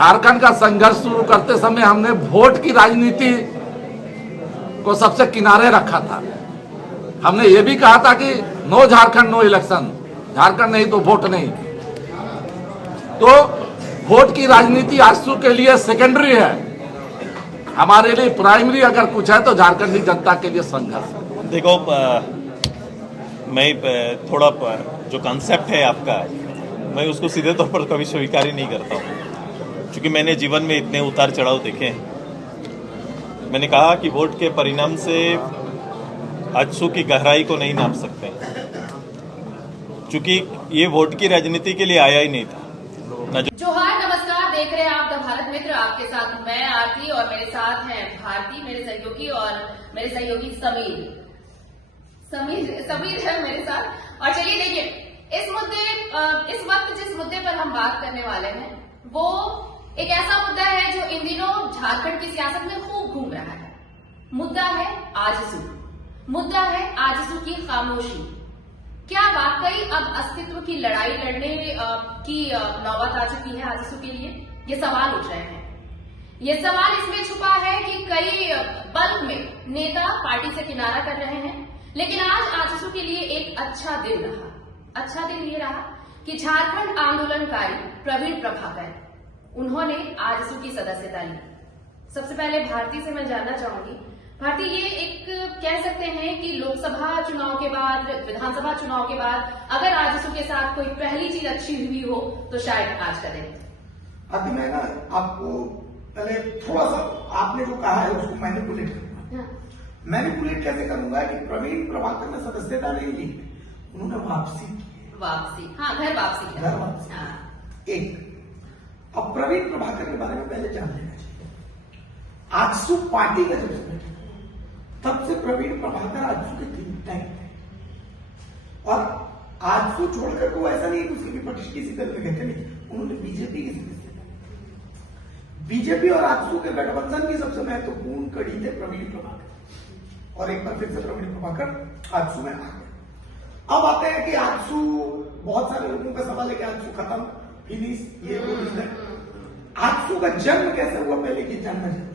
झारखंड का संघर्ष शुरू करते समय हमने वोट की राजनीति को सबसे किनारे रखा था। हमने ये भी कहा था कि no Jharkhand no election, Jharkhand नहीं तो वोट नहीं। तो वोट की राजनीति आजसू के लिए सेकेंडरी है, हमारे लिए प्राइमरी अगर कुछ है तो झारखंडी जनता के लिए संघर्ष है। देखो, मैं थोड़ा जो कॉन्सेप्ट है आपका, मैं उसको सीधे तौर पर कभी स्वीकार ही नहीं करता हूँ, क्योंकि मैंने जीवन में इतने उतार चढ़ाव देखे हैं। मैंने कहा कि वोट के परिणाम से आजसू की गहराई को नहीं नाप सकते, क्योंकि ये वोट की राजनीति के लिए आया ही नहीं था। जोहार, नमस्कार, देख रहे हैं आप द भारत मित्र। आपके साथ मैं आरती और मेरे साथ हैं भारती, मेरे सहयोगी, और मेरे सहयोगी समीर है मेरे साथ। और चलिए देखिए, इस वक्त जिस मुद्दे पर हम बात करने वाले हैं वो एक ऐसा मुद्दा है जो इन दिनों झारखंड की सियासत में खूब घूम रहा है। मुद्दा है आजसू, मुद्दा है आजसू की खामोशी। क्या वाकई अब अस्तित्व की लड़ाई लड़ने की नौबत आ चुकी है आजसू के लिए? ये सवाल उठ रहे हैं। ये सवाल इसमें छुपा है कि कई बल्क में नेता पार्टी से किनारा कर रहे हैं, लेकिन आज आजसू के लिए एक अच्छा दिन रहा। अच्छा दिन ये रहा कि झारखंड आंदोलनकारी प्रवीण प्रभाकर, उन्होंने आजसू की सदस्यता ली। सबसे पहले भारती से मैं जानना चाहूंगी, भारती, ये एक कह सकते हैं कि लोकसभा चुनाव के बाद, विधानसभा चुनाव के बाद अगर आजसू के साथ कोई पहली चीज अच्छी हुई हो तो शायद आज का दिन। अभी मैं ना आपको पहले थोड़ा सा आपने जो कहा है उसको मैनिपुलेट करूंगा। मैनिपुलेट कैसे करूंगा कि प्रवीण प्रभाकर ने सदस्यता नहीं ली, उन्होंने वापसी की। हाँ, घर वापसी। घर वापसी। हाँ। एक, अब प्रवीण प्रभाकर के बारे में पहले जान लेना चाहिए। आजसू पार्टी का जब से तब से प्रवीण प्रभाकर आजसू के थिंक टैंक है, और आजसू छोड़कर को ऐसा नहीं कि उसकी विपक्ष किसी तरह में कहते नहीं, उन्होंने बीजेपी की सदस्यता। बीजेपी और आजसू के गठबंधन की सबसे महत्वपूर्ण कड़ी थे प्रवीण प्रभाकर, और एक बार फिर से प्रवीण प्रभाकर आजसू में आ गए। अब आते हैं कि आजसू, बहुत सारे लोगों का सवाल है कि आजसू खत्म, फिनिश, ये वो नहीं। आजसू का जन्म कैसे हुआ? पहले की जन्म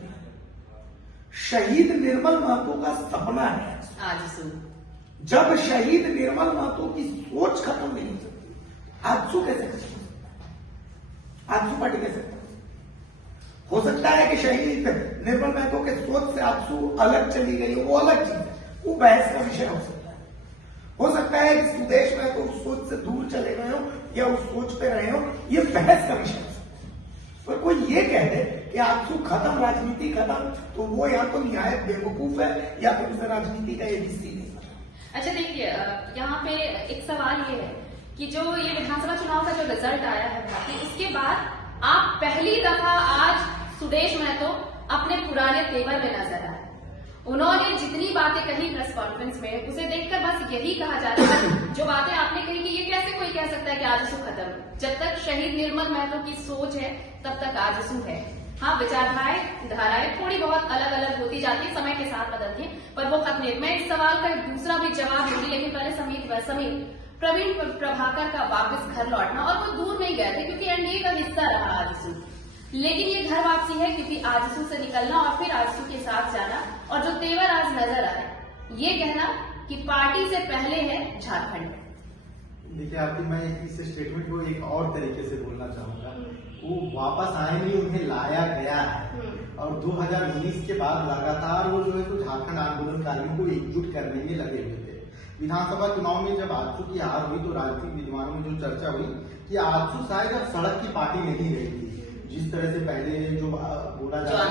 शहीद निर्मल महतो का सपना है आजसू। जब शहीद निर्मल महतो की सोच खत्म नहीं हो सकती, आजसू कैसे खत्म हो सकता है? आजसू पार्टी कैसे हो सकता है कि शहीद निर्मल महतो के सोच से आजसू अलग चली गई, वो अलग चीज है, वो बहस का विषय हो सकता है कि सुदेश महतो उस सोच से दूर चले गए हो या उस सोच पे रहे हो, ये बहस का विषय हो सकता है। पर कोई ये कह दे कि आजसू खत्म, राजनीति खत्म, तो वो या तो निहायत बेवकूफ है या फिर उसे राजनीति का एबीसी नहीं समझ। अच्छा देखिए, यहाँ पे एक सवाल ये है कि जो ये विधानसभा चुनाव का जो रिजल्ट आया है भारती, उसके बाद आप पहली दफा आज सुदेश महतो अपने पुराने तेवर में नजर आए। उन्होंने जितनी बातें कही प्रेस कॉन्फ्रेंस में, उसे देखकर बस यही कहा जा रहा है, जो बातें आपने कही कि ये कैसे कोई कह सकता है कि आजसू खत्म। जब तक शहीद निर्मल महतो की सोच है तब तक आजसू है। हाँ, विचारधाराएं थोड़ी बहुत अलग अलग होती जाती है, समय के साथ बदलती है, पर वो खत्म नहीं। मैं इस सवाल का दूसरा भी जवाब दूंगी, लेकिन पहले समीर, प्रवीण प्रभाकर का वापस घर लौटना, और वो दूर नहीं गए थे क्योंकि एनडीए का हिस्सा रहा आजसू, लेकिन ये घर वापसी है क्योंकि आजसू से निकलना और फिर आजसू के साथ जाना, और जो तेवर आज नजर आए, ये कहना कि पार्टी से पहले है झारखंड। देखिए आपकी, मैं इस स्टेटमेंट को एक और तरीके से बोलना चाहूंगा। वो वापस आए नहीं, उन्हें लाया गया है, और 2019 के बाद लगातार वो जो है तो झारखंड आंदोलनकारियों को एकजुट करने में लगे हुए थे। विधानसभा चुनाव में जब आजसू की हार हुई तो राजनीतिक विद्वानों में जो चर्चा हुई कि आजसू शायद अब सड़क की पार्टी नहीं रही थी, जिस तरह से पहले जो बोला जाता है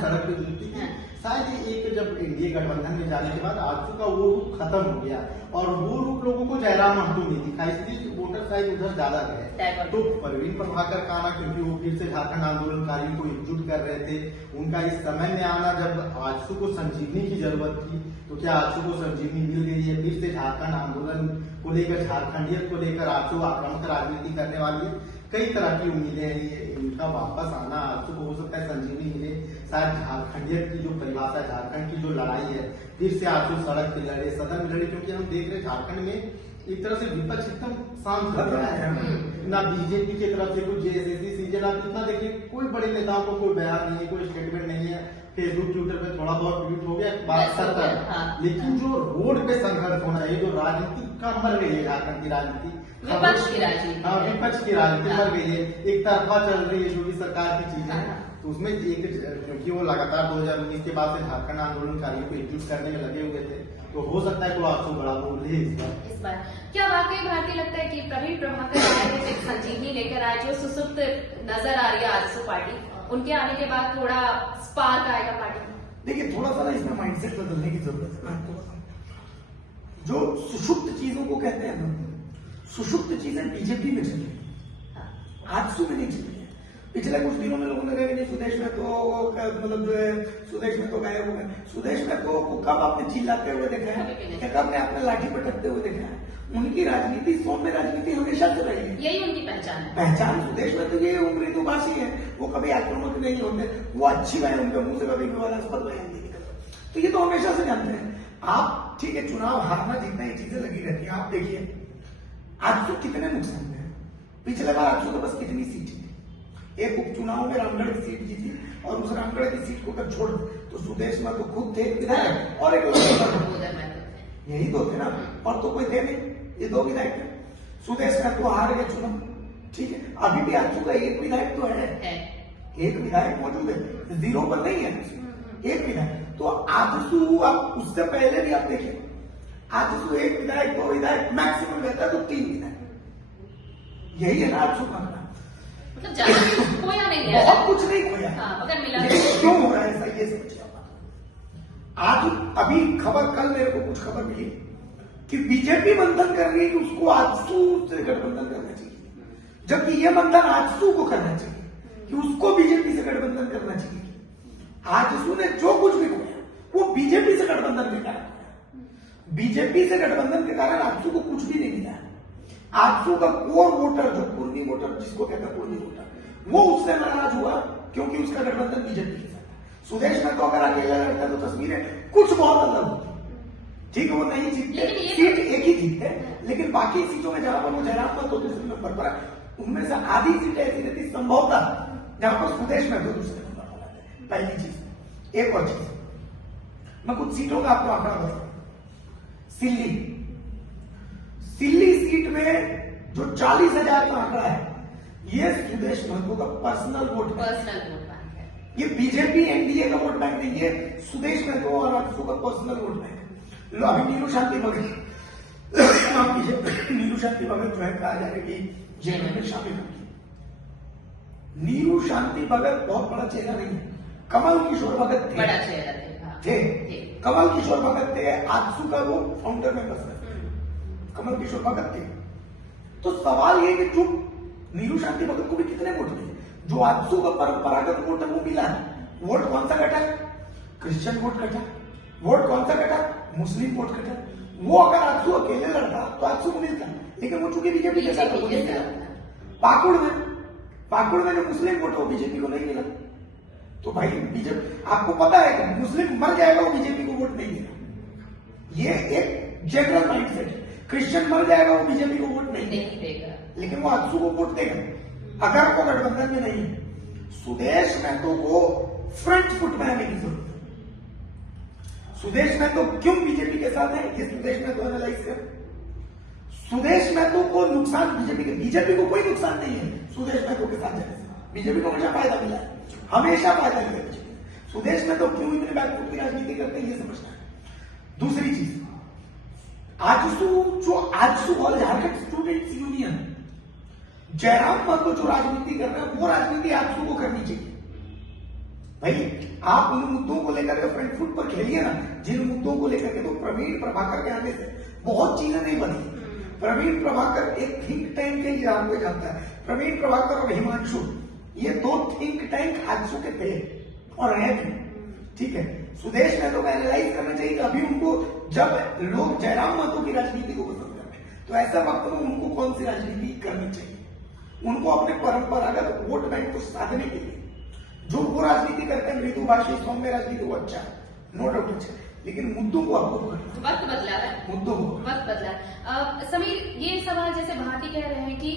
सड़क पे जुटती थी, शायद एक जब एनडीए गठबंधन में जाने के बाद आजसू का वो रूप खत्म हो गया, और वो रूप लोगों को जयराम महतो नहीं दिखा, इसलिए वोटर शायद उधर ज्यादा गए। तो प्रवीण प्रभाकर का आना, क्योंकि वो फिर से झारखंड आंदोलनकारियों को एकजुट कर रहे थे, उनका इस समय में आना जब आजसू को संजीवनी की जरूरत थी, तो क्या आजसू को संजीवनी मिल गई है? फिर से झारखंड आंदोलन को लेकर, झारखंडियत को लेकर आजसू आक्रामक राजनीति करने वाली है। कई तरह की उम्मीदें हैं, ये इनका वापस आना आजसू को हो सकता है संजीवनी मिले, शायद झारखंडियत की जो परिभाषा, झारखंड की जो लड़ाई है, फिर से आजसू सड़क पे लड़े, सदन में लड़े, क्योंकि हम देख रहे झारखंड में एक तरह से विपक्ष एकदम शांत हो रहा है। ना बीजेपी की तरफ से कुछ जेएसएससी सीजन, आप इतना देखिए कोई बड़े नेताओं को कोई बयान नहीं है, कोई स्टेटमेंट नहीं है, फेसबुक ट्विटर पे थोड़ा बहुत ट्वीट हो गया, बात करता है। हाँ। लेकिन जो रोड पे संघर्ष होना है, जो राजनीति का मर गई है, झारखंड की राजनीति, विपक्ष की राजनीति, हाँ विपक्ष की राजनीति मर गई है, एक तरफा चल रही है जो भी सरकार की चीजें, हाँ। तो उसमें एक क्योंकि वो लगातार 2019 के बाद से झारखंड आंदोलनकारियों को एकजुट करने में लगे हुए थे, तो हो सकता है कोई आपको बड़ा बोल ले इस बार। क्या वाकई भारतीय लगता है कि प्रवीण प्रभाकर आए थे, एक संजीवनी लेकर आए, जो सुसुप्त नजर आ रही है आजसू पार्टी, उनके आने के बाद थोड़ा स्पार्क आएगा पार्टी में? देखिए थोड़ा सा ना इसमें माइंडसेट बदलने की जरूरत है। जो सुषुप्त चीजों को कहते हैं ना, सुषुप्त चीजें बीजेपी में चली, आजसू में नहीं चली है। पिछले कुछ दिनों में लोगों ने कहा कि नहीं सुदेश में तो मतलब जो है सुदेश में तो गायब हो गए। सुदेश में तो कब आपने चिल्लाते हुए देखा है, या कब ने आपने लाठी पटकते हुए देखा है? उनकी राजनीति सौम्य राजनीति हमेशा से रही है, यही उनकी पहचान है। पहचान सुदेश में तो ये मृदुभाषी है, वो कभी आक्रामक नहीं होते, वो अच्छी बात है, उनके मुंह से कभी विवादास्पद बयान नहीं निकलता, तो ये तो हमेशा से जानते हैं। आप ठीक है, चुनाव हारना जीतना ये चीजें लगी रहती है। आप देखिए आजसू कितने नुकसान में है। पिछले बार आजसू के पास कितनी सीट थी? एक उपचुनाव में रामगढ़ की सीट जीती, और उस रामगढ़ की सीट को अगर छोड़ तो सुदेश में तो खुद थे विधायक और एक यही तो थे ना, और तो कोई थे नहीं, ये दो विधायक थे। सुदेश में तो हार गए चुनाव, ठीक है, अभी भी आजसू का एक विधायक तो है, एक विधायक मौजूद है, जीरो पर नहीं है, एक विधायक। तो आजसू आप उससे पहले भी आप देखिए, आजसू एक विधायक, दो विधायक मैक्सिमम रहता है तो 3 विधायक, यही है ना आजसू का। मतलब ज्यादा खोया नहीं है, बहुत कुछ नहीं खोया। हाँ, मगर मिला लेकिन क्यों हो रहा है ऐसा, ये समझिए। आज अभी खबर, कल मेरे को कुछ खबर मिली कि बीजेपी मंथन कर रही है कि उसको आजसू से गठबंधन करना चाहिए, जबकि ये मंथन आजसू को करना चाहिए कि उसको बीजेपी से गठबंधन करना चाहिए। आजसू ने जो कुछ भी खोया वो बीजेपी से गठबंधन के कारण खोया। बीजेपी से गठबंधन के कारण आजसू को कुछ भी नहीं मिला। आजसू का कोर वोटर, जो पूर्वी वोटर जिसको कहते हैं पूर्वी वोटर, वो उससे नाराज हुआ क्योंकि उसका गठबंधन बीजेपी के साथ है। सुदेश में तो अगर अकेला लड़ता तो तस्वीरें कुछ बहुत अलग होती, ठीक है, वो नहीं जीतते, सीट एक ही जीतते, लेकिन बाकी सीटों में जहां पर वो जयराम मत हो दूसरे नंबर पर, उनमें से आधी सीटें ऐसी रहती संभवतः जहां पर सुदेश में तो दूसरे नंबर पर आते हैं। पहली चीज। एक और चीज, मैं कुछ सीटों का आपको आंकड़ा बताऊं। सिल्ली सीट में जो 40,000 का आंकड़ा है, ये सुदेश महतो का पर्सनल वोट बैंक है। ये बीजेपी एनडीए का वोट बैंक नहीं, ये सुदेश महतो और आजसू का पर्सनल वोट बैंक है। लो अभी नीरू शांति भगत, नीरू शांति भगत जो है कहा जा रहा है कि जेल में शामिल होगी। नीरू शांति भगत बहुत बड़ा चेहरा नहीं है, कमल किशोर भगत बड़ा चेहरा थे, कमल किशोर भगत थे, आजसू का वो फाउंडर मेंबर है, कमल किशोर भगत थे। तो सवाल ये कि जो नीरू शांति भगत को भी कितने वोट मिले, जो आजसू का परंपरागत वोट है वो मिला है। वोट कौन सा कटा? क्रिश्चियन वोट कटा। वोट कौन सा कटा? मुस्लिम वोट कटा। वो अगर आजसू अकेले लड़ता तो आजसू को मिलता, लेकिन वो चूंकि बीजेपी के साथ पाकुड़ में जो मुस्लिम वोट है वो बीजेपी को नहीं मिला। तो भाई बीजेपी, आपको पता है कि मुस्लिम मर जाएगा वो बीजेपी को वोट नहीं देगा, ये एक जनरल माइंडसेट है। क्रिश्चियन मर जाएगा वो बीजेपी को वोट नहीं देगा, लेकिन वो आजसू को वोट देगा अगर वो गठबंधन में नहीं है। सुदेश महतो को फ्रंट फुट में आने की जरूरत है। सुदेश महतो क्यों बीजेपी के साथ है, ये सुदेश महतो एनालाइज कर। सुदेश महतो को नुकसान बीजेपी को कोई नुकसान नहीं है सुदेश महतो के साथ जाने से। बीजेपी को हमेशा फायदा मिला है, हमेशा फायदा मिला है। सुदेश महतो क्यों इतने बैकफुट की राजनीति करते हैं ये समझना है। दूसरी चीज, आजसू और झारखंड स्टूडेंट्स यूनियन, जयराम महतो जो राजनीति कर रहे हैं वो राजनीति आजसू को करनी चाहिए। भाई आप उन मुद्दों को लेकर के फ्रंट फुट पर खेलिए ना, जिन मुद्दों को लेकर के। तो प्रवीण प्रभाकर के आने से बहुत चीजें नहीं बनी। प्रवीण प्रभाकर एक थिंक टैंक के लिए आपको जानता है, प्रवीण प्रभाकर और हिमांशु, ये 2 थिंक टैंक आजसू के थे और रहे थे, ठीक है। सुदेश महतो का एनालाइज करना चाहिए कि अभी उनको, जब लोग जयराम महतो की राजनीति को पसंद कर रहे हैं, तो ऐसा वक्त में उनको कौन सी राजनीति करनी चाहिए। उनको अपने परंपरागत वोट बैंक को साधने के लिए जो वो राजनीति करते हैं, मृदुभाषी सौम्य राजनीति, वो अच्छा है, नो डाउट अच्छा, लेकिन मुद्दों को आपको वक्त बदला है, मुद्दों को वक्त बदला। समीर, ये सवाल जैसे भारती कह रहे हैं कि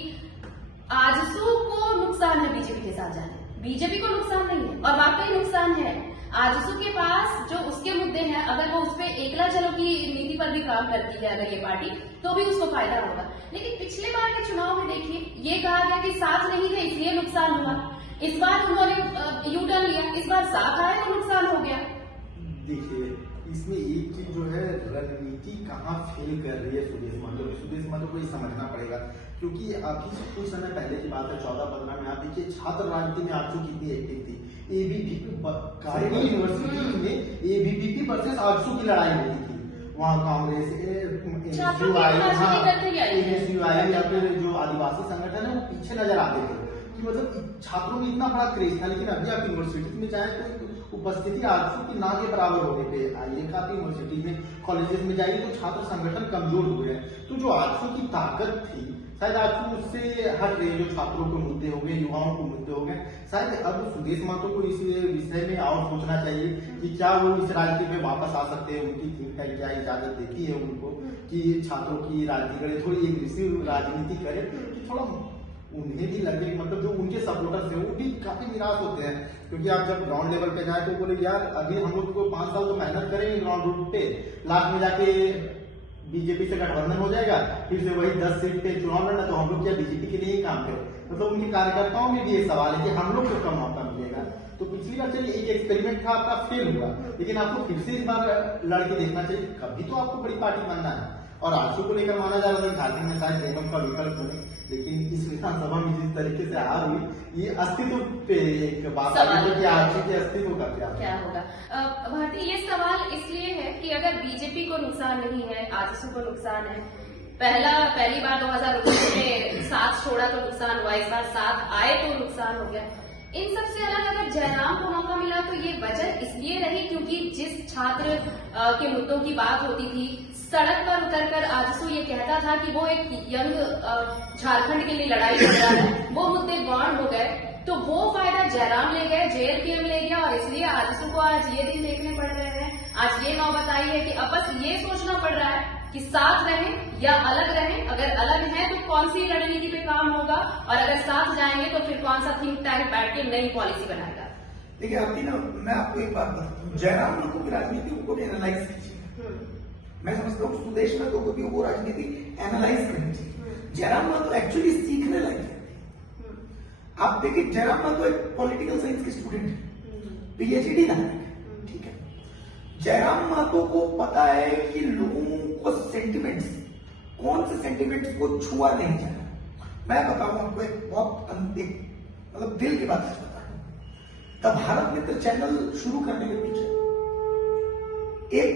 आजसू को नुकसान है बीजेपी के साथ जाने, बीजेपी को नुकसान नहीं है और वाकई नुकसान है। आजसू के पास जो उसके मुद्दे हैं, अगर वो उस पर एकला चलो की नीति पर भी काम करती है अगर ये पार्टी, तो भी उसको फायदा होगा। लेकिन पिछले बार के चुनाव में देखिए, ये कहा गया कि साथ नहीं थे इसलिए नुकसान हुआ, इस बार उन्होंने यू टर्न लिया, इस बार साथ आए तो नुकसान हो गया। देखिए, इसमें एक चीज जो है, रणनीति कहाँ फेल कर रही है सुदेश महतो को ये समझना पड़ेगा। क्योंकि अभी से कुछ समय पहले की बात है, 14-15 में आप देखिए छात्र राजनीति में आजसू कितनी एक्टिव थी। एबीवीपी कायदे यूनिवर्सिटी में एबीवीपी वर्सेस आजसू की लड़ाई होती थी। वहाँ कांग्रेस या फिर जो आदिवासी संगठन है वो पीछे नजर आते थे कि मतलब छात्रों में इतना बड़ा क्रेज था। लेकिन अभी आप यूनिवर्सिटी में जाए तो उपस्थिति आजसू की ना के बराबर होने पे आई है। काफी यूनिवर्सिटी में कॉलेजेस में जाइए तो छात्र संगठन कमजोर हुए हैं। तो जो आजसू की ताकत थी, शायद आजसू उससे हट रही है। जो छात्रों के मुद्दे हो गए, युवाओं के मुद्दे हो गए, शायद अब सुदेश महतो को इस विषय में और सोचना चाहिए कि क्या वो इस राजनीति में वापस आ सकते हैं। उनकी थिंक टैंक क्या इजाजत देती है उनको कि छात्रों की राजनीति करे, थोड़ी एग्रेसिव राजनीति करे, कि थोड़ा उन्हें भी लगे, मतलब जो उनके सपोर्टर्स हैं वो भी काफी निराश होते हैं। क्योंकि आप जब ग्राउंड लेवल पे जाए तो बोले यार अभी हम लोग को 5 साल तो मेहनत करेंगे ग्राउंड रूट पे, लास्ट में जाके बीजेपी से गठबंधन हो जाएगा, फिर से वही 10 सीट पे चुनाव लड़ना, तो हम लोग क्या बीजेपी के लिए ही काम करें। मतलब उनके कार्यकर्ताओं में भी ये सवाल है कि हम लोग को कम मौका मिलेगा। तो पिछली बार चलिए एक एक्सपेरिमेंट था आपका, फेल हुआ, लेकिन आपको फिर से इस बार लड़के देखना चाहिए। कभी तो आपको बड़ी पार्टी बनना है। और आजसू को लेकर माना जा रहा था झारखंड में शायद जेएमएम का विकल्प हो, लेकिन इस विधानसभा में जिस तरीके से हार हुई, ये अस्तित्व पे एक बात आ रही है कि आजसू के अस्तित्व का क्या होगा। भारती, ये सवाल इसलिए है कि अगर बीजेपी को नुकसान नहीं है, आजसू को नुकसान है। पहली बार 2019 में साथ छोड़ा तो नुकसान हुआ, इस बार साथ आए तो नुकसान हो गया। इन सबसे अलग अगर जयराम को मौका मिला तो ये वजह इसलिए रही क्योंकि जिस छात्र के मुद्दों की बात होती थी, सड़क पर उतरकर आजसू ये कहता था कि वो एक यंग झारखंड के लिए लड़ाई लड़ रहा है, वो मुद्दे गौण हो गए, तो वो फायदा जयराम ले गए, जेएलपीएम ले गया, और इसलिए आजसू को आज ये दिन देखने पड़ रहे हैं। आज ये नौबत आई है कि अब बस ये सोचना पड़ रहा है कि साथ रहें या अलग रहें। अगर अलग हैं तो कौन सी रणनीति पे काम होगा, और अगर साथ जाएंगे तो फिर कौन सा थिंक टैंक बैठ के नई पॉलिसी बनाएगा। देखिए आपकी ना, मैं आपको एक बात बताता हूँ, जयराम महतो की राजनीति को भी एनालाइज कीजिए। मैं समझता हूँ सुदेश महतो को भी वो राजनीति एनालाइज करनी चाहिए। जयराम महतो एक्चुअली सीखने लायक है। आप देखिए, जयराम महतो एक पॉलिटिकल साइंस के स्टूडेंट है, पीएचडी धारक है, ठीक है। जयराम महतो को पता है कि लोगों को सेंटिमेंट्स, कौन से सेंटिमेंट्स को छुआ नहीं जाना। मैं बताऊं आपको एक बहुत मतलब दिल की बात बताऊं। द भारत मित्र चैनल शुरू करने के पीछे एक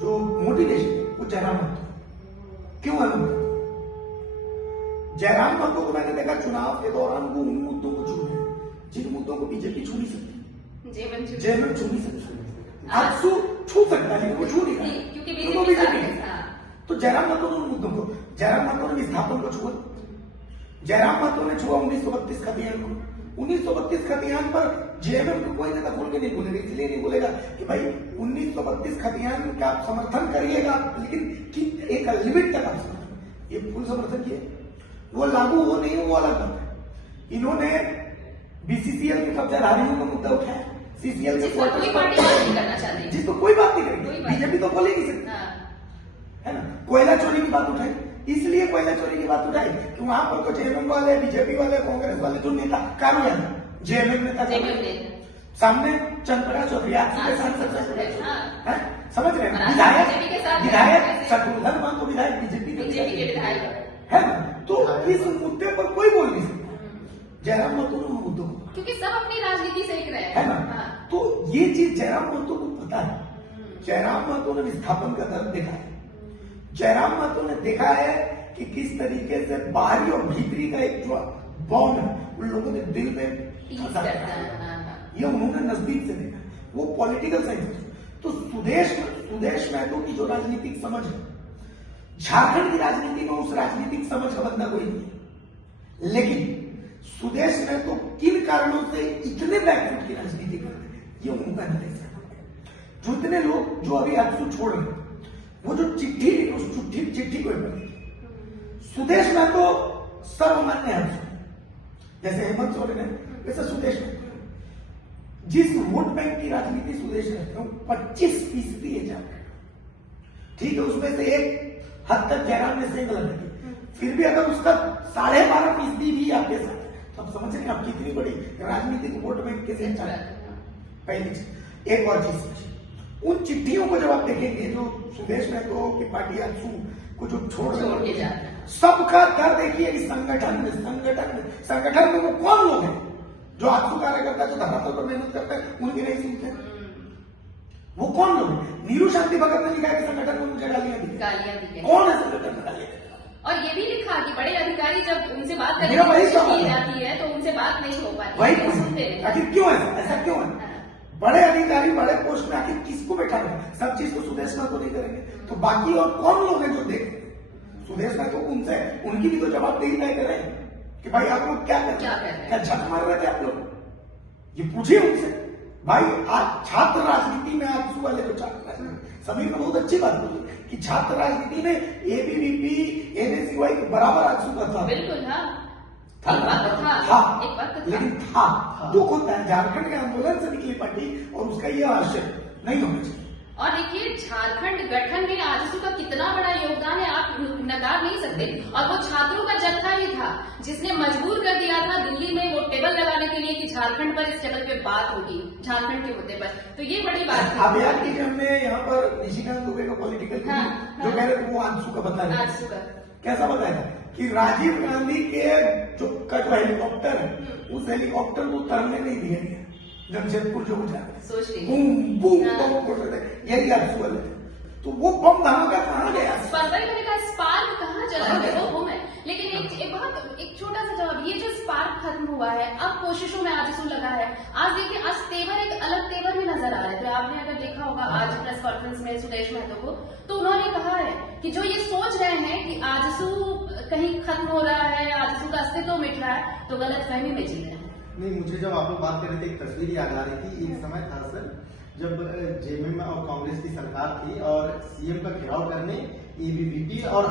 जो मोटिवेशन है वो जयराम महतो। क्यों है? जयराम महतो को मैंने देखा चुनाव के दौरान वो उन मुद्दों को छू रहे हैं जिन मुद्दों को बीजेपी छू नहीं सकती, जेएमएम छू नहीं सकती, आजसू छू सकता है लेकिन वो छू नहीं रहा क्योंकि बीजेपी। तो जयराम महतो ने उन मुद्दों को, जयराम महतो ने विस्थापन को छुआ, जयराम महतो ने छुआ 1932 खतियान को। 1932 खतियान पर जेएमएम को कोई नेता खोल के नहीं बोलेगा, इसलिए नहीं बोलेगा कि भाई 1932 खतियान का आप समर्थन करिएगा, लेकिन एक लिमिट तक आप समर्थन, ये फुल समर्थन किए, वो लागू हो नहीं वो अलग बात है। इन्होंने बीसीसीएल के कब्जाधारियों का मुद्दा उठाया, सीसीएल से कोई पार्टी बात नहीं करना चाहती, जिसको कोई बात नहीं करेगी, बीजेपी तो बोल ही नहीं सकती, है ना। कोयला चोरी की बात उठाई, इसलिए कोयला चोरी की बात उठाई कि वहां पर तो जेएमएम वाले, बीजेपी वाले, कांग्रेस वाले जो नेता कामयाब जेएमएम नेता सामने चंद्रप्रकाश चौधरी समझ रहे हैं, विधायक शत्रुघ्न महतो विधायक बीजेपी के विधायक है ना। तो इस मुद्दे पर कोई बोल नहीं सकता। जयराम महतो ने मुद्दों को, क्योंकि सब अपनी राजनीति सीख रहे हैं, है ना। तो ये चीज जयराम महतो को पता है। जयराम महतो ने विस्थापन का दर्द देखा है। जयराम महतो ने देखा है कि किस तरीके से बाहरी और भीतरी का एक जो बॉन्ड उन लोगों ने दिल में फंसा रखा है, ये उन्होंने नजदीक से देखा। वो पॉलिटिकल साइंस। तो सुदेश महतो की जो राजनीतिक समझ है, झारखंड की राजनीति में उस राजनीतिक समझ का बंदा कोई नहीं है। लेकिन सुदेश महतो किन कारणों से इतने बैकफुट की राजनीति करते हैं, ये उनका एनालिसिस है। जो इतने लोग जो अभी आजसू छोड़ रहे हैं, वो जो चिट्ठी, उस चिट्ठी को पढ़ी, सुदेश महतो सर्वमान्य है, जैसे हेमंत सोरेन है वैसे सुदेश महतो है। जिस वोट बैंक की राजनीति सुदेश महतो 25% है झारखंड, ठीक है, उसमें से एक हद तक जयराम ने सेंध लगी, फिर भी अगर उसका 12.5% भी आपके साथ है तो आप समझ रहे हैं आप कितनी बड़ी राजनीतिक वोट बैंक के साथ चला है। पहली चीज, एक और चीज, उन चिट्ठियों को जब आप देखेंगे जो सुदेश महतो की पार्टी आजसू को जो छोड़ के जाते हैं, सबका दर देखिए कि संगठन में वो कौन लोग हैं जो आजसू कार्यकर्ता जो धरातल पर मेहनत करते हैं उनकी नहीं सुनते। वो कौन लोग हैं? नीरू शांति भगत ने लिखा है कि संगठन में मुझे गालियां दी। कौन है संगठन में गालियां देने वाला? और ये भी लिखा कि बड़े अधिकारी जब उनसे बात करने मेरा की वही कोशिश सवाल की है। जाती है तो उनसे बात नहीं हो पाती, वही नहीं सुनते हैं। आखिर क्यों ऐसा क्यों है? बड़े अधिकारी बड़े पोस्ट में आखिर किसको बैठा रहे? सब चीज तो सुदेश महतो नहीं करेंगे, तो बाकी और कौन लोग हैं जो देखें? सुदेश महतो उनसे उनकी भी तो जवाबदेही तय करें कि भाई आप लोग क्या कर रहे हैं, क्या झक मार रहे थे आप लोग, ये पूछिए उनसे। भाई आज छात्र राजनीति में आजसू वाले जो छात्र राजनीति, सभी को बहुत अच्छी बात बोली कि छात्र राजनीति में एबीवीपी एनएसयूआई के बराबर आजसू का था। बिल्कुल, हाँ, था, एक वक्त था। लेकिन था दुख होता है, झारखंड के आंदोलन से निकली पार्टी और उसका ये आशय नहीं होना चाहिए। और देखिए झारखंड गठन में आजसू का कितना बड़ा योगदान है, आप नकार नहीं सकते। और वो छात्रों का जत्था ही था जिसने मजबूर कर दिया था दिल्ली में वो टेबल लगाने के लिए कि झारखंड पर इस टेबल पे बात होगी, झारखंड के मुद्दे पर। तो ये बड़ी बात थी। अब यार कि हमने यहाँ पर निशिकांत दुबे का पॉलिटिकल जो कह रहे थे वो आजसू का बता रहे, आजसू का कैसा बताया कि राजीव गांधी के जो हेलीकॉप्टर है उस हेलीकॉप्टर को उतरने नहीं दिया गया जमशेदपुर जो गुजरा, सोच लीजिए, बूम बूम बम फोड़ रहे थे, यही आजसू वाले थे। तो वो बम धमाका कहाँ गया? स्पार्क कहाँ चला गया? वो है। लेकिन एक छोटा सा जवाब, ये जो स्पार्क खत्म हुआ है अब कोशिशों में आजसू लगा है। आज देखिए, आज तेवर एक अलग तेवर में नजर आ रहा है। तो आपने अगर देखा होगा आज प्रेस कॉन्फ्रेंस में सुदेश महतो को, तो उन्होंने कहा है कि जो ये सोच रहे हैं कि आजसू कहीं खत्म हो रहा है, आजसू का अस्तित्व मिट रहा है, तो गलतफहमी में जी रहे हैं। नहीं, मुझे जब आप लोग बात कर रहे थे एक तस्वीर याद आ रही थी। एक समय था सर जब जेएमएम और कांग्रेस की सरकार थी और सीएम का घेराव करने एबीवीपी और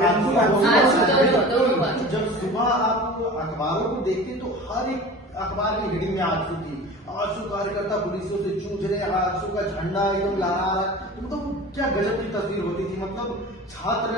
जब सुबह आप अखबारों को देखते तो हर एक अखबार की हेडिंग में आजसू थी, आजसू कार्यकर्ता पुलिसों से जूझ रहे, आजसू का झंडा एकदम लहरा रहा। मतलब क्या गजब की तस्वीर होती थी। मतलब छात्र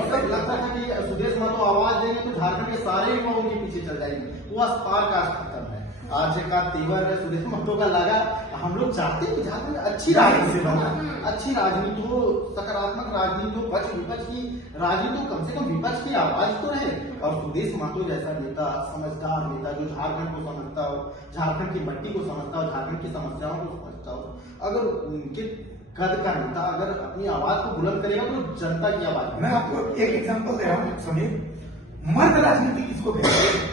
मतलब लगता था कि सुदेश महतो आवाज देंगे तो झारखंड के सारे युवा उनके पीछे चल जाएंगे। वो स्पार्क आज खत्म है। आज का तेवर सुदेश महतो का लगा। हम लोग चाहते हैं कि झारखंड अच्छी राजनीति से बना, अच्छी राजनीति हो, सकारात्मक राजनीति हो, पक्ष विपक्ष की राजनीति हो, कम से कम विपक्ष की आवाज तो रहे। और सुदेश महतो जैसा नेता, समझदार नेता जो झारखंड को समझता हो, झारखंड की मिट्टी को समझता हो, झारखंड की समस्याओं को समझता हो, अगर उनके कद का नेता अगर अपनी आवाज को बुलंद करेगा तो जनता की आवाज। मैं आपको एक एग्जांपल दे रहा हूँ समीर, मर्द राजनीति किसको कहते हैं?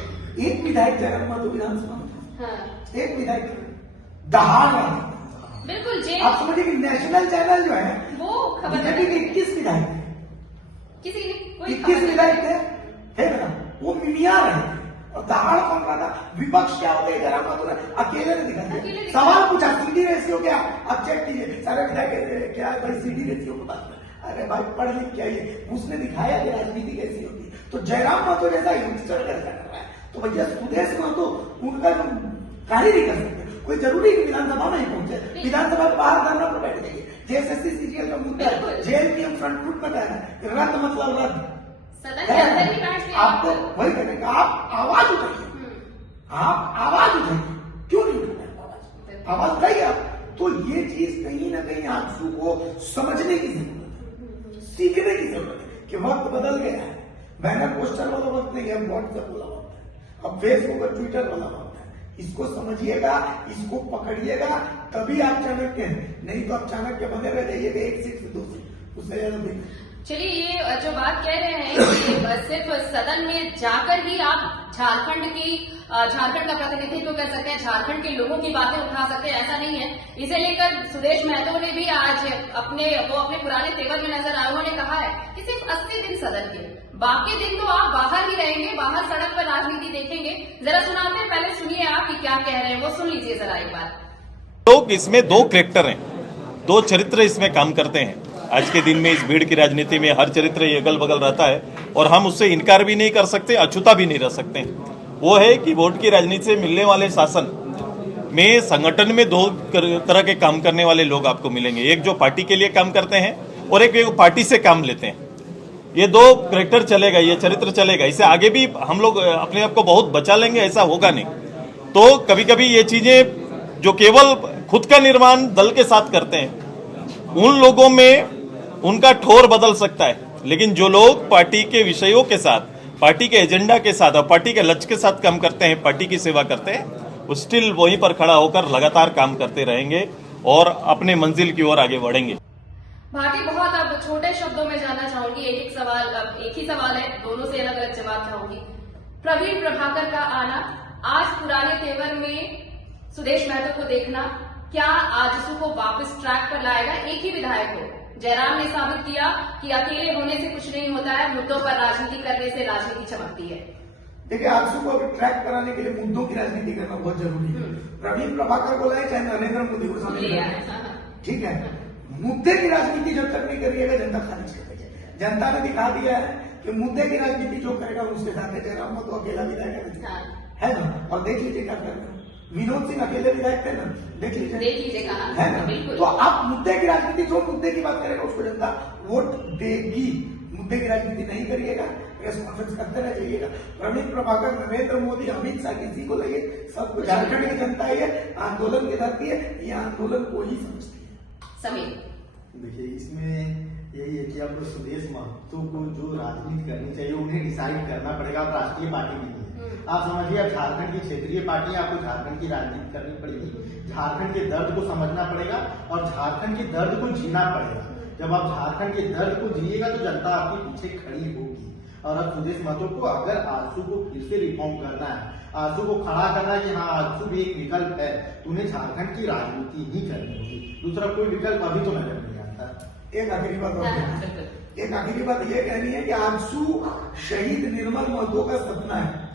एक विधायक जगन महतो विधानसभा में था, एक विधायक दहाड़ वाले, बिल्कुल। आप समझिए कि नेशनल चैनल जो है वो खबर 21 विधायक थे, किसी ने 21 विधायक थे ना, वो मिमिया रहे थे। और दहाड़ कौन रहा था? विपक्ष क्या होता है? जरा महतो अकेले ने दिखा दिया। सवाल पूछा सीडी रेशियो क्या, अब चेक कीजिए सारे विधायक क्या है भाई सीडी रेशियो को बात में। अरे भाई पढ़ लिख क्या ये, उसने दिखाया कि राजनीति कैसी होती है। तो जयराम महतो जैसा यंगस्टर कैसा कर रहा है, तो भैया सुदेश महतो उनका जो कार्य नहीं कर सकते। कोई जरूरी कि विधानसभा में ही पहुंचे, विधानसभा के बाहर धरना पर बैठ जाइए। जेएसएससी सीजीएल का मुद्दा जेल नियम फ्रंट फुट बताया है, रद्द मतलब रद्द। आपको वही करेगा, आप आवाज उठाइए, आप आवाज उठाइए, क्यों नहीं उठाए आवाज उठाइए आप। तो ये चीज कहीं ना कहीं आजसू को समझने की जरूरत है, सीखने की जरूरत है कि वक्त बदल गया है। बैनर पोस्टर वाला वक्त नहीं है, व्हाट्सएप वाला वक्त है, अब फेसबुक और ट्विटर वाला वक्त है। इसको समझिएगा, इसको पकड़िएगा, तभी आप चाणक्य हैं, नहीं तो आप चाणक्य बने रह जाइएगा 1 सीट से 2 सीट, उससे ज्यादा नहीं। चलिए, ये जो बात कह रहे हैं कि सिर्फ सदन में जाकर ही आप झारखंड का प्रतिनिधित्व कर सकते हैं, झारखंड के लोगों की बातें उठा सकते हैं, ऐसा नहीं है। इसे लेकर सुदेश महतो ने भी आज अपने पुराने तेवर में नजर आए। उन्होंने कहा है कि सिर्फ 80 दिन सदन के, बाकी दिन तो आप बाहर ही रहेंगे, बाहर सड़क पर राजनीति देखेंगे। जरा सुनाते हैं, पहले सुनिए आप कि क्या कह रहे हैं, वो सुन लीजिए जरा एक बार। लोग इसमें 2 कैरेक्टर हैं, 2 चरित्र इसमें काम करते हैं। आज के दिन में इस भीड़ की राजनीति में हर चरित्र ये अगल बगल रहता है और हम उससे इनकार भी नहीं कर सकते, अछूता भी नहीं रह सकते। वो है कि वोट की राजनीति से मिलने वाले शासन में संगठन में दो तरह के काम करने वाले लोग आपको मिलेंगे। एक जो पार्टी के लिए काम करते हैं और एक पार्टी से काम लेते हैं। ये दो कैरेक्टर चलेगा, ये चरित्र चलेगा। इससे आगे भी हम लोग अपने आप को बहुत बचा लेंगे, ऐसा होगा नहीं। तो कभी कभी ये चीजें जो केवल खुद का निर्माण दल के साथ करते हैं, उन लोगों में उनका ठोर बदल सकता है, लेकिन जो लोग पार्टी के विषयों के साथ, पार्टी के एजेंडा के साथ और पार्टी के लक्ष्य के साथ काम करते हैं, पार्टी की सेवा करते हैं, वो स्टिल वहीं पर खड़ा होकर लगातार काम करते रहेंगे और अपने मंजिल की ओर आगे बढ़ेंगे। भारती, बहुत अब छोटे शब्दों में जानना चाहूंगी, एक ही सवाल है, दोनों से अलग अलग जवाब चाहूंगी। प्रवीण प्रभाकर का आना, आज पुराने तेवर में सुदेश महतो को देखना, क्या आजसू को वापस ट्रैक पर लाएगा? एक ही विधायक को जयराम ने साबित किया कि अकेले होने से कुछ नहीं होता है, मुद्दों पर राजनीति करने से राजनीति चमकती है। देखिए, आजसू को अभी ट्रैक कराने के लिए मुद्दों की राजनीति करना बहुत जरूरी है। प्रवीण प्रभाकर को लाए, चाहे नरेंद्र मोदी को शामिल करें, ठीक है। मुद्दे की राजनीति जब तक नहीं करिएगा, जनता खारिज कर देगी। जनता ने दिखा दिया है कि मुद्दे की राजनीति जो करेगा उसके साथ है। जयराम महतो अकेला विधायक है ना, और देख लीजिए क्या कर रहे हैं। विनोद सिंह अकेले विधायक थे ना, देख लीजिए कहा है ना। तो आप मुद्दे की राजनीति, जो मुद्दे की बात करेगा उसको जनता वोट देगी। मुद्दे की राजनीति नहीं करिएगा, प्रेस कॉन्फ्रेंस करते रह जाइएगा। प्रवीण प्रभाकर, नरेंद्र मोदी, अमित शाह, किसी को लगे, सबको झारखंड की जनता ये आंदोलन की धरती है, ये आंदोलन को ही समझती है। समीर, देखिए, इसमें यही है कि अब सुदेश महतो को जो राजनीति करनी चाहिए उन्हें डिसाइड करना पड़ेगा। अब राष्ट्रीय पार्टी नहीं है, आप समझिए, अब झारखंड की क्षेत्रीय पार्टी, आपको झारखंड की राजनीति करनी पड़ेगी। झारखंड के दर्द को समझना पड़ेगा और झारखंड के दर्द को जीना पड़ेगा। जब आप झारखंड के दर्द को जिएगा तो जनता आपके पीछे खड़ी होगी। और अब सुदेश महतो को अगर आजसू को फिर से रिफॉर्म करना है, आजसू को खड़ा करना है कि हाँ आजसू भी एक विकल्प है, तो उन्हें झारखंड की राजनीति ही करनी होगी। दूसरा कोई विकल्प अभी तो नजर नहीं आता। एक आखिरी बात ये कहनी है कि आजसू शहीद निर्मल महतो का सपना है।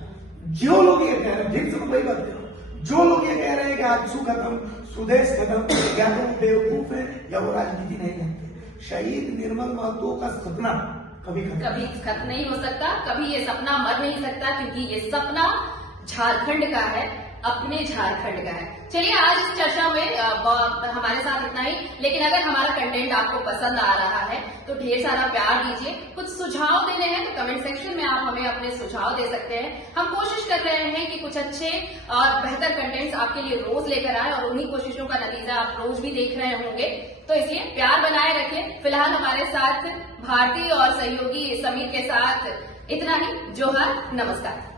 जो लोग ये कह रहे हैं, फिर से वही बात कह रहा हूं, जो लोग ये कह रहे हैं कि आजसू खत्म, सुदेश खत्म, या तो वो बेवकूफ है या वो राजनीति नहीं जानते। शहीद निर्मल महतो का सपना कभी खत्म नहीं हो सकता, कभी ये सपना मर नहीं सकता, क्योंकि ये सपना झारखंड का है, अपने झारखंड का है। चलिए, आज इस चर्चा में हमारे साथ इतना ही, लेकिन अगर हमारा कंटेंट आपको पसंद आ रहा है तो ढेर सारा प्यार दीजिए। कुछ सुझाव देने हैं तो कमेंट सेक्शन में आप हमें अपने सुझाव दे सकते हैं। हम कोशिश कर रहे हैं कि कुछ अच्छे और बेहतर कंटेंट्स आपके लिए रोज लेकर आए, और उन्हीं कोशिशों का नतीजा आप रोज भी देख रहे होंगे। तो इसलिए प्यार बनाए रखें। फिलहाल हमारे साथ भारती और सहयोगी समीर के साथ इतना ही। जोहार, नमस्कार।